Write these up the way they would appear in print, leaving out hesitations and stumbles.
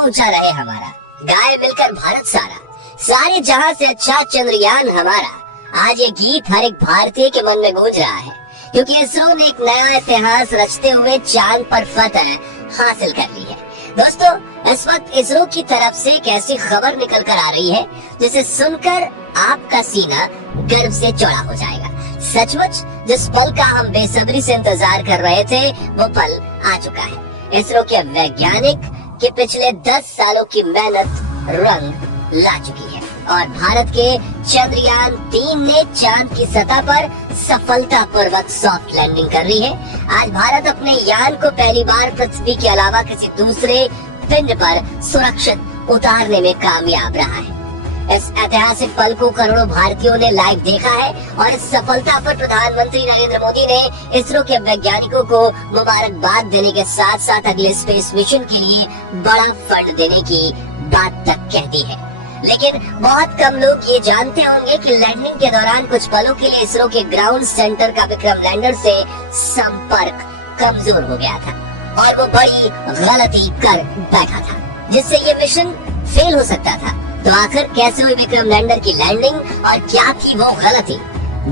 ऊंचा रहे हमारा, गाए मिलकर भारत सारा, सारे जहां से अच्छा चंद्रयान हमारा। आज ये गीत हर एक भारतीय के मन में गूंज रहा है, क्योंकि इसरो ने एक नया इतिहास रचते हुए चांद पर फतह हासिल कर ली है। दोस्तों, इस वक्त इसरो की तरफ से एक ऐसी खबर निकल कर आ रही है जिसे सुनकर आपका सीना गर्व से चौड़ा हो जाएगा। सचमुच जिस पल का हम बेसब्री से इंतजार कर रहे थे, वो पल आ चुका है। इसरो के वैज्ञानिक के पिछले 10 सालों की मेहनत रंग ला चुकी है और भारत के चंद्रयान 3 ने चांद की सतह पर सफलतापूर्वक सॉफ्ट लैंडिंग कर ली है। आज भारत अपने यान को पहली बार पृथ्वी के अलावा किसी दूसरे पिंड पर सुरक्षित उतारने में कामयाब रहा है। इस ऐतिहासिक पल को करोड़ों भारतीयों ने लाइव देखा है और इस सफलता पर प्रधानमंत्री नरेंद्र मोदी ने इसरो के वैज्ञानिकों को मुबारकबाद देने के साथ साथ अगले स्पेस मिशन के लिए बड़ा फंड देने की बात तक कह दी है। लेकिन बहुत कम लोग ये जानते होंगे कि लैंडिंग के दौरान कुछ पलों के लिए इसरो के ग्राउंड सेंटर का विक्रम लैंडर से संपर्क कमजोर हो गया था और वो बड़ी गलती कर बैठा था, जिससे ये मिशन फेल हो सकता था। तो आखिर कैसे हुई विक्रम लैंडर की लैंडिंग और क्या थी वो गलती,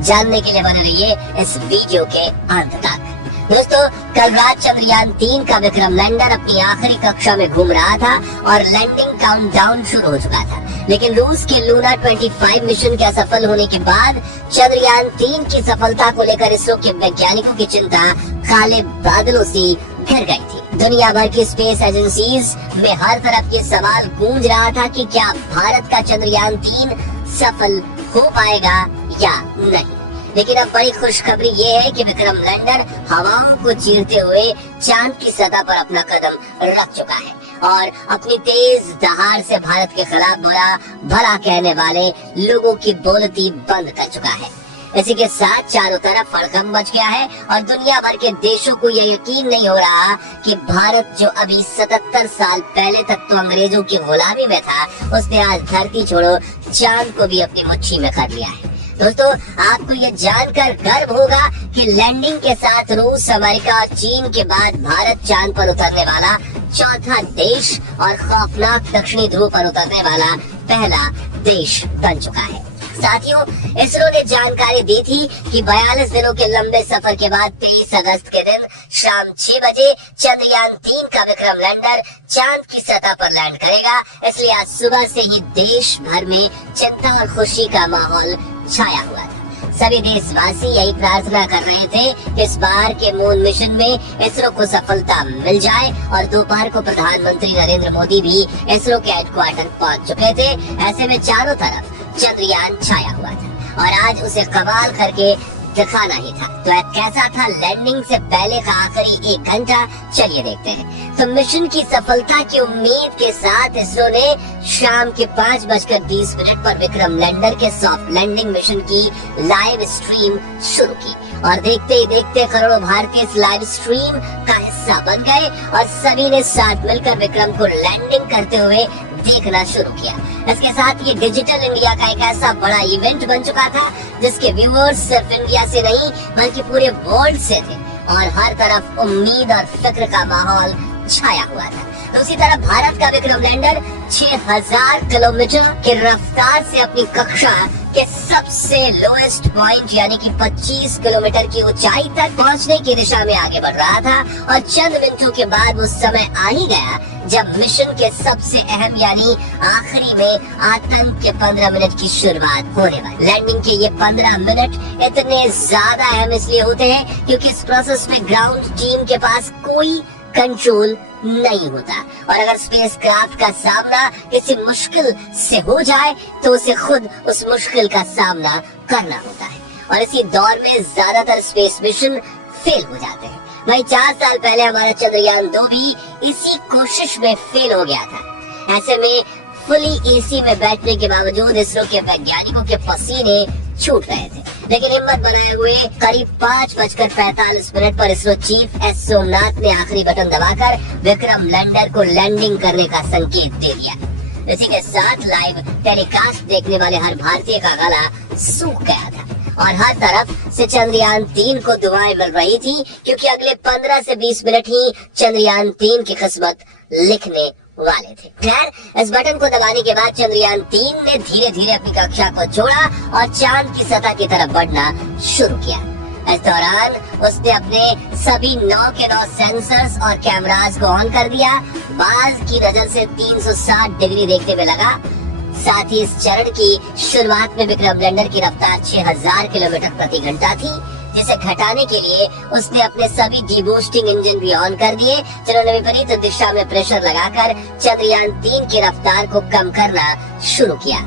जानने के लिए बने रहिए इस वीडियो के अंत तक। दोस्तों, कल रात चंद्रयान 3 का विक्रम लैंडर अपनी आखिरी कक्षा में घूम रहा था और लैंडिंग काउंटडाउन शुरू हो चुका था, लेकिन रूस के लूना 25 मिशन के असफल होने के बाद चंद्रयान 3 की सफलता को लेकर इसरो के वैज्ञानिकों की चिंता काले बादलों से घिर गई थी। दुनिया भर की स्पेस एजेंसीज में हर तरफ ये सवाल गूंज रहा था कि क्या भारत का चंद्रयान 3 सफल हो पाएगा या नहीं। लेकिन अब बड़ी खुशखबरी ये है कि विक्रम लैंडर हवाओं को चीरते हुए चांद की सतह पर अपना कदम रख चुका है और अपनी तेज दहाड़ से भारत के खिलाफ बुरा भला कहने वाले लोगों की बोलती बंद कर चुका है। इसी के साथ चारों तरफ हड़कंप मच गया है और दुनिया भर के देशों को यह यकीन नहीं हो रहा कि भारत, जो अभी 77 साल पहले तक तो अंग्रेजों की गुलामी में था, उसने आज धरती छोड़ो चांद को भी अपनी मुट्ठी में कर लिया है। दोस्तों, आपको ये जानकर गर्व होगा कि लैंडिंग के साथ रूस, अमेरिका और चीन के बाद भारत चांद पर उतरने वाला चौथा देश और खौफनाक दक्षिणी ध्रुव पर उतरने वाला पहला देश बन चुका है। साथियों, इसरो ने जानकारी दी थी कि 42 दिनों के लंबे सफर के बाद 23 अगस्त के दिन शाम 6 बजे चंद्रयान 3 का विक्रम लैंडर चांद की सतह पर लैंड करेगा। इसलिए आज सुबह से ही देश भर में चिंता और खुशी का माहौल छाया हुआ था। सभी देशवासी यही प्रार्थना कर रहे थे कि इस बार के मून मिशन में इसरो को सफलता मिल जाए और दोपहर को प्रधानमंत्री नरेंद्र मोदी भी इसरो के हेडक्वार्टर पहुंच चुके थे। ऐसे में चारों तरफ चंद्रयान छाया हुआ था और आज उसे कमाल करके दिखाना ही था। तो कैसा था लैंडिंग से पहले का आखिरी 1 घंटा, चलिए देखते हैं। तो मिशन की सफलता की उम्मीद के साथ इसरो ने शाम के 5:20 पर विक्रम लैंडर के सॉफ्ट लैंडिंग मिशन की लाइव स्ट्रीम शुरू की और देखते ही देखते करोड़ों भारतीय इस लाइव स्ट्रीम का हिस्सा बन गए और सभी ने साथ मिलकर विक्रम को लैंडिंग करते हुए देखना शुरू किया। इसके साथ ये डिजिटल इंडिया का एक ऐसा बड़ा इवेंट बन चुका था जिसके व्यूअर्स सिर्फ इंडिया से नहीं बल्कि पूरे वर्ल्ड से थे और हर तरफ उम्मीद और फिक्र का माहौल छाया हुआ था। तो उसी तरह भारत का विक्रम लैंडर 6000 किलोमीटर की रफ्तार से अपनी कक्षा के सबसे लोएस्ट पॉइंट यानी कि 25 किलोमीटर की ऊंचाई तक पहुंचने की दिशा में आगे बढ़ रहा था और चंद मिनटों के बाद वो समय आ ही गया जब मिशन के सबसे अहम यानी आखिरी में आतंक के 15 मिनट की शुरुआत होने वाली। लैंडिंग के ये 15 मिनट इतने ज्यादा अहम इसलिए होते हैं क्योंकि इस प्रोसेस में ग्राउंड टीम के पास कोई कंट्रोल नहीं होता और अगर स्पेसक्राफ्ट का सामना किसी मुश्किल से हो जाए तो उसे खुद उस मुश्किल का सामना करना होता है और इसी दौर में ज्यादातर स्पेस मिशन फेल हो जाते हैं। वही 4 साल पहले हमारा चंद्रयान 2 भी इसी कोशिश में फेल हो गया था। ऐसे में फुली एसी में बैठने के बावजूद इसरो के वैज्ञानिकों के पसीने छूट रहे थे, लेकिन हिम्मत बनाए हुए करीब 5:45 पर इसरो चीफ एस सोमनाथ ने आखिरी बटन दबाकर विक्रम लैंडर को लैंडिंग करने का संकेत दे दिया। इसी के साथ लाइव टेलीकास्ट देखने वाले हर भारतीय का गला सूख गया था और हर तरफ से चंद्रयान 3 को दुआएं मिल रही थी क्योंकि अगले 15 से 20 मिनट ही चंद्रयान 3 की किस्मत लिखने वाले थे। खैर, इस बटन को दबाने के बाद चंद्रयान 3 ने धीरे धीरे अपनी कक्षा को छोड़ा और चांद की सतह की तरफ बढ़ना शुरू किया। इस दौरान उसने अपने सभी 9 के 9 सेंसर्स और कैमरास को ऑन कर दिया। बाज की नजर से 360 डिग्री देखने में लगा। साथ ही इस चरण की शुरुआत में विक्रम लैंडर की रफ्तार 6000 किलोमीटर प्रति घंटा थी, जिसे घटाने के लिए उसने अपने सभी डीबूस्टिंग इंजन भी ऑन कर दिए, जिन्होंने विपरीत दिशा में प्रेशर लगाकर चंद्रयान 3 की रफ्तार को कम करना शुरू किया।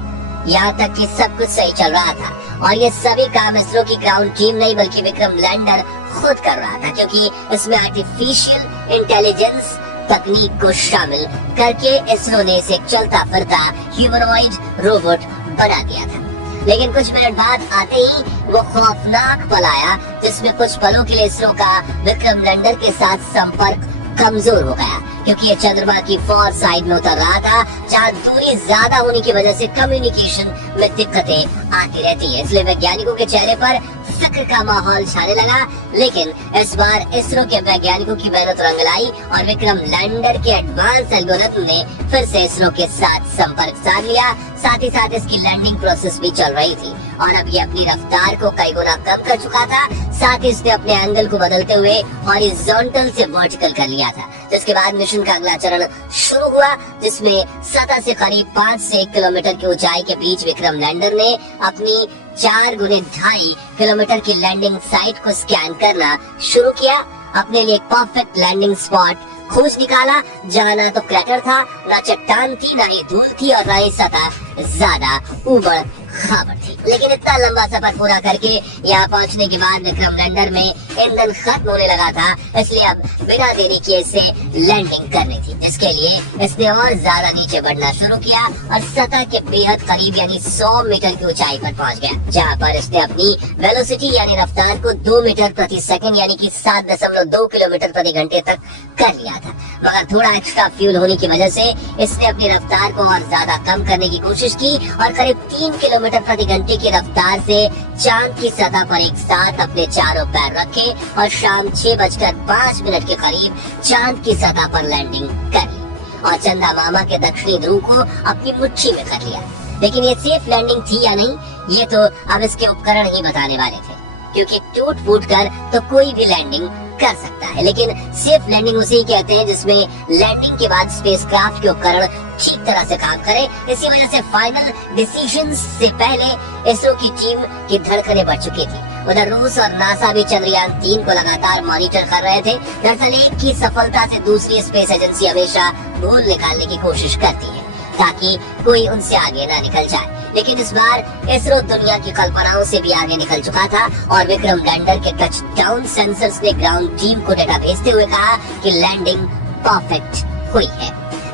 यहाँ तक कि सब कुछ सही चल रहा था और ये सभी काम इसरो की ग्राउंड टीम नहीं बल्कि विक्रम लैंडर खुद कर रहा था, क्योंकि इसमें आर्टिफिशियल इंटेलिजेंस तकनीक को शामिल करके इसरो ने इसे चलता फिरता ह्यूमनॉइड रोबोट बना दिया था। लेकिन कुछ मिनट बाद आते ही वो खौफनाक पल आया, जिसमें कुछ पलों के लिए इसरो का विक्रम लैंडर के साथ संपर्क कमजोर हो गया, क्योंकि ये चंद्रमा की फॉर साइड में उतर रहा था, जहाँ दूरी ज्यादा होने की वजह से कम्युनिकेशन में दिक्कतें आती रहती है। इसलिए वैज्ञानिकों के चेहरे पर फिक्र का माहौल छाने लगा। लेकिन इस बार इसरो के वैज्ञानिकों की मेहनत रंग लाई और विक्रम लैंडर के एडवांस एल्गोरिथम ने फिर से इसरो के साथ संपर्क साध लिया। साथ ही साथ इसकी लैंडिंग प्रोसेस भी चल रही थी और अब ये अपनी रफ्तार को कई गुना कम कर चुका था। साथ ही इसने अपने एंगल को बदलते हुए हॉरिजॉन्टल से वर्टिकल कर लिया था, जिसके बाद मिशन का अगला चरण शुरू हुआ, जिसमें सतह से करीब 5 से 1 किलोमीटर की ऊंचाई के बीच विक्रम लैंडर ने अपनी 4 गुने 2.5 किलोमीटर की लैंडिंग साइट को स्कैन करना शुरू किया। अपने लिए एक परफेक्ट लैंडिंग स्पॉट खोज निकाला, जहाँ ना तो क्रैटर था, ना चट्टान थी, ना ही धूल थी और ना ही सतह ज्यादा ऊबड़ खाबड़ थी। लेकिन इतना लंबा सफर पूरा करके यहाँ पहुँचने के बाद विक्रम लैंडर में ईंधन खत्म होने लगा था, इसलिए अब बिना देरी किए इसे लैंडिंग करनी थी, जिसके लिए इसने और ज्यादा नीचे बढ़ना शुरू किया और सतह के बेहद करीब यानी 100 मीटर की ऊंचाई पर पहुँच गया, जहाँ पर इसने अपनी वेलोसिटी यानी रफ्तार को 2 मीटर प्रति सेकंड यानी कि 7.2 किलोमीटर प्रति घंटे तक कर लिया था। मगर थोड़ा एक्स्ट्रा फ्यूल होने की वजह से इसने अपनी रफ्तार को और ज्यादा कम करने की कोशिश की और करीब 3 किलोमीटर प्रति घंटे की रफ्तार से चांद की सतह पर एक साथ अपने चारों पैर रखे और शाम 6:05 के करीब चांद की सतह पर लैंडिंग कर ली और चंदा मामा के दक्षिणी ध्रुव को अपनी मुट्ठी में कर लिया। लेकिन ये सेफ लैंडिंग थी या नहीं, ये तो अब इसके उपकरण ही बताने वाले थे, क्योंकि टूट फूट कर तो कोई भी लैंडिंग कर सकता है, लेकिन सेफ लैंडिंग उसे ही कहते हैं जिसमें लैंडिंग के बाद स्पेसक्राफ्ट के उपकरण ठीक तरह से काम करें। इसी वजह से फाइनल डिसीजन से पहले इसरो की टीम की धड़कनें बढ़ चुकी थी। उधर रूस और नासा भी चंद्रयान 3 को लगातार मॉनिटर कर रहे थे। दरअसल एक की सफलता से दूसरी स्पेस एजेंसी हमेशा भूल निकालने की कोशिश करती है ताकि कोई उनसे आगे ना निकल जाए। लेकिन इस बार इसरो दुनिया की कल्पनाओं से भी आगे निकल चुका था और विक्रम लैंडर के टच डाउन सेंसर्स ने ग्राउंड टीम को डेटा भेजते हुए कहा कि लैंडिंग परफेक्ट हुई है।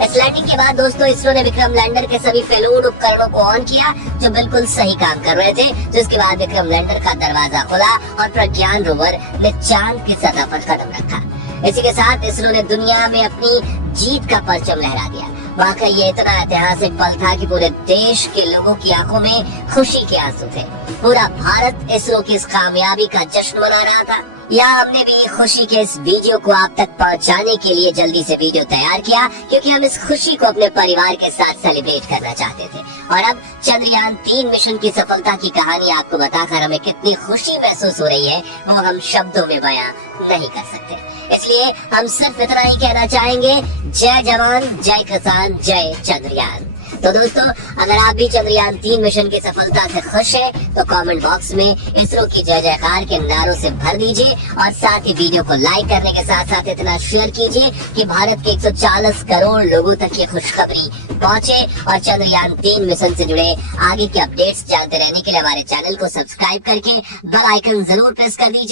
इस लैंडिंग के बाद दोस्तों इसरो ने विक्रम लैंडर के सभी पेलोड उपकरणों को ऑन किया जो बिल्कुल सही काम कर रहे थे, जिसके बाद विक्रम लैंडर का दरवाजा खुला और प्रज्ञान रोवर ने चांद की सतह पर कदम रखा। इसी के साथ इसरो ने दुनिया में अपनी जीत का परचम लहरा दिया। वाकई ये इतना ऐतिहासिक पल था कि पूरे देश के लोगों की आंखों में खुशी के आंसू थे। पूरा भारत इसरो की इस कामयाबी का जश्न मना रहा था। यहाँ हमने भी खुशी के इस वीडियो को आप तक पहुँचाने के लिए जल्दी से वीडियो तैयार किया, क्योंकि हम इस खुशी को अपने परिवार के साथ सेलिब्रेट करना चाहते थे। और अब चंद्रयान 3 मिशन की सफलता की कहानी आपको बताकर हमें कितनी खुशी महसूस हो रही है वो हम शब्दों में बयां नहीं कर सकते। इसलिए हम सिर्फ इतना ही कहना चाहेंगे, जय जवान, जय किसान, जय चंद्रयान। तो दोस्तों, अगर आप भी चंद्रयान 3 मिशन की सफलता से खुश हैं, तो कमेंट बॉक्स में इसरो की जय जयकार के नारों से भर दीजिए और साथ ही वीडियो को लाइक करने के साथ साथ इतना शेयर कीजिए कि भारत के 140 करोड़ लोगों तक ये खुशखबरी पहुंचे। और चंद्रयान 3 मिशन से जुड़े आगे के अपडेट्स जानते रहने के लिए हमारे चैनल को सब्सक्राइब करके बेल आइकन जरूर प्रेस कर दीजिए।